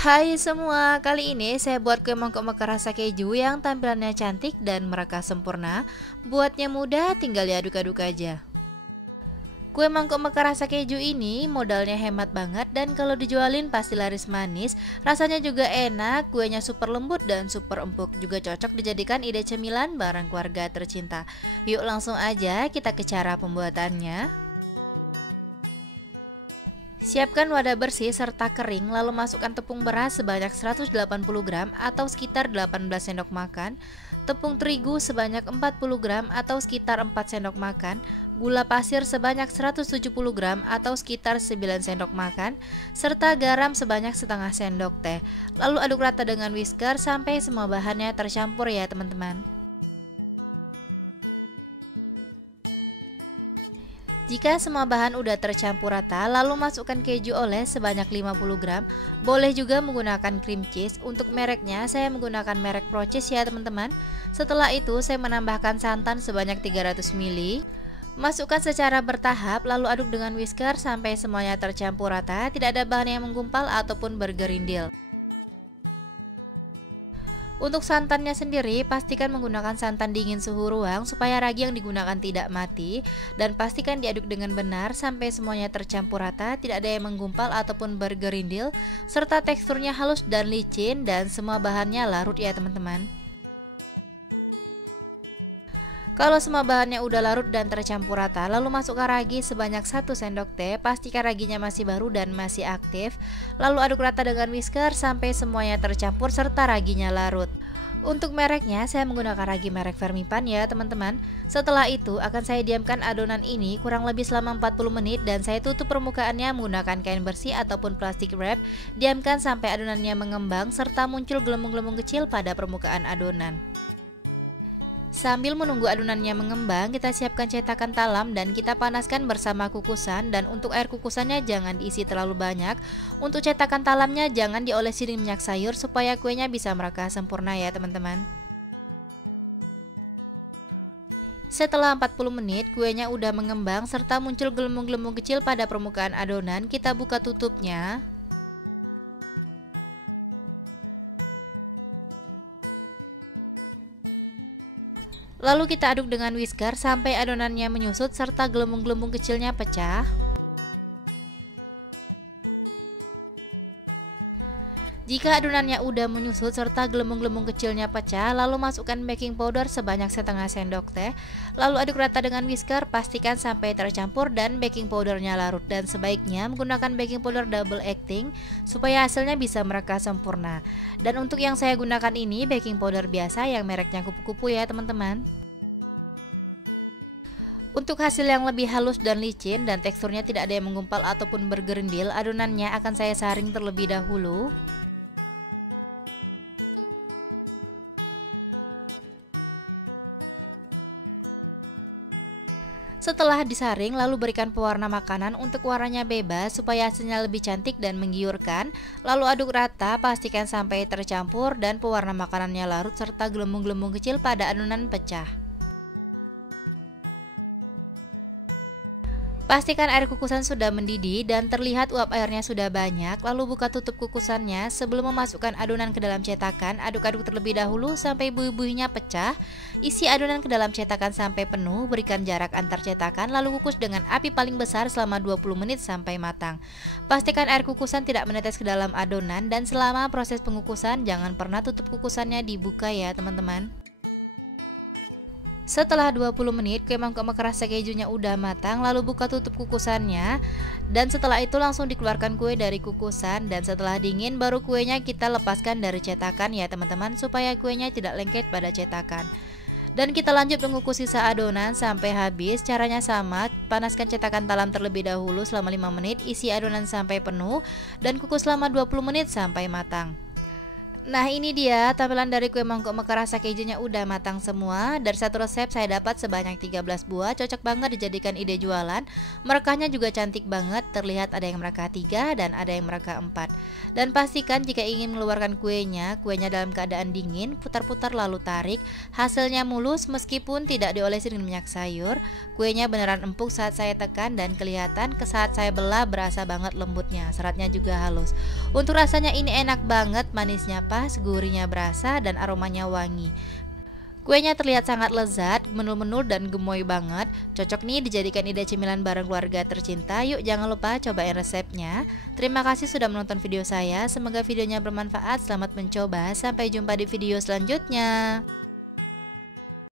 Hai semua, kali ini saya buat kue mangkok mekar rasa keju yang tampilannya cantik dan mereka sempurna. Buatnya mudah, tinggal diaduk-aduk aja. Kue mangkok mekar rasa keju ini modalnya hemat banget dan kalau dijualin pasti laris manis. Rasanya juga enak, kuenya super lembut dan super empuk. Juga cocok dijadikan ide cemilan bareng keluarga tercinta. Yuk langsung aja kita ke cara pembuatannya. Siapkan wadah bersih serta kering, lalu masukkan tepung beras sebanyak 180 gram atau sekitar 18 sendok makan, tepung terigu sebanyak 40 gram atau sekitar 4 sendok makan, gula pasir sebanyak 170 gram atau sekitar 9 sendok makan, serta garam sebanyak setengah sendok teh. Lalu aduk rata dengan whisker sampai semua bahannya tercampur ya teman-teman. Jika semua bahan udah tercampur rata, lalu masukkan keju oles sebanyak 50 gram. Boleh juga menggunakan cream cheese. Untuk mereknya saya menggunakan merek Procheese ya teman-teman. Setelah itu saya menambahkan santan sebanyak 300 ml. Masukkan secara bertahap, lalu aduk dengan whisker sampai semuanya tercampur rata, tidak ada bahan yang menggumpal ataupun bergerindil. Untuk santannya sendiri, pastikan menggunakan santan dingin suhu ruang supaya ragi yang digunakan tidak mati, dan pastikan diaduk dengan benar sampai semuanya tercampur rata, tidak ada yang menggumpal ataupun bergerindil, serta teksturnya halus dan licin dan semua bahannya larut ya teman-teman. Kalau semua bahannya udah larut dan tercampur rata, lalu masukkan ragi sebanyak 1 sendok teh. Pastikan raginya masih baru dan masih aktif. Lalu aduk rata dengan whisker sampai semuanya tercampur serta raginya larut. Untuk mereknya saya menggunakan ragi merek Fermipan ya teman-teman. Setelah itu akan saya diamkan adonan ini kurang lebih selama 40 menit dan saya tutup permukaannya menggunakan kain bersih ataupun plastik wrap. Diamkan sampai adonannya mengembang serta muncul gelembung-gelembung kecil pada permukaan adonan. Sambil menunggu adonannya mengembang, kita siapkan cetakan talam dan kita panaskan bersama kukusan. Dan untuk air kukusannya jangan diisi terlalu banyak. Untuk cetakan talamnya jangan diolesi dengan minyak sayur supaya kuenya bisa mereka sempurna ya teman-teman. Setelah 40 menit, kuenya udah mengembang serta muncul gelembung-gelembung kecil pada permukaan adonan. Kita buka tutupnya. Lalu kita aduk dengan whisker sampai adonannya menyusut serta gelembung-gelembung kecilnya pecah. Jika adonannya udah menyusut serta gelembung-gelembung kecilnya pecah, lalu masukkan baking powder sebanyak setengah sendok teh. Lalu aduk rata dengan whisker, pastikan sampai tercampur dan baking powdernya larut. Dan sebaiknya menggunakan baking powder double acting supaya hasilnya bisa mereka sempurna. Dan untuk yang saya gunakan ini baking powder biasa yang mereknya kupu-kupu ya teman-teman. Untuk hasil yang lebih halus dan licin dan teksturnya tidak ada yang menggumpal ataupun bergerindil, adonannya akan saya saring terlebih dahulu. Setelah disaring, lalu berikan pewarna makanan untuk warnanya bebas supaya hasilnya lebih cantik dan menggiurkan. Lalu aduk rata, pastikan sampai tercampur dan pewarna makanannya larut serta gelembung-gelembung kecil pada adonan pecah. Pastikan air kukusan sudah mendidih dan terlihat uap airnya sudah banyak. Lalu buka tutup kukusannya. Sebelum memasukkan adonan ke dalam cetakan, aduk-aduk terlebih dahulu sampai buih-buihnya pecah. Isi adonan ke dalam cetakan sampai penuh. Berikan jarak antar cetakan, lalu kukus dengan api paling besar selama 20 menit sampai matang. Pastikan air kukusan tidak menetes ke dalam adonan, dan selama proses pengukusan jangan pernah tutup kukusannya dibuka ya teman-teman. Setelah 20 menit kue mangkok mekar rasa kejunya udah matang, lalu buka tutup kukusannya. Dan setelah itu langsung dikeluarkan kue dari kukusan, dan setelah dingin baru kuenya kita lepaskan dari cetakan ya teman-teman, supaya kuenya tidak lengket pada cetakan. Dan kita lanjut mengukus sisa adonan sampai habis. Caranya sama, panaskan cetakan talam terlebih dahulu selama 5 menit, isi adonan sampai penuh dan kukus selama 20 menit sampai matang. Nah ini dia tampilan dari kue mangkok mekar rasa kejunya udah matang semua. Dari satu resep saya dapat sebanyak 13 buah, cocok banget dijadikan ide jualan. Merekahnya juga cantik banget, terlihat ada yang merekah 3 dan ada yang merekah 4. Dan pastikan jika ingin mengeluarkan kuenya dalam keadaan dingin, putar-putar lalu tarik. Hasilnya mulus meskipun tidak diolesi dengan minyak sayur. Kuenya beneran empuk saat saya tekan dan kelihatan saat saya belah berasa banget lembutnya, seratnya juga halus. Untuk rasanya ini enak banget, manisnya pas, gurihnya berasa, dan aromanya wangi. Kuenya terlihat sangat lezat, menul-menul dan gemoy banget. Cocok nih dijadikan ide cemilan bareng keluarga tercinta. Yuk jangan lupa cobain resepnya. Terima kasih sudah menonton video saya. Semoga videonya bermanfaat. Selamat mencoba. Sampai jumpa di video selanjutnya.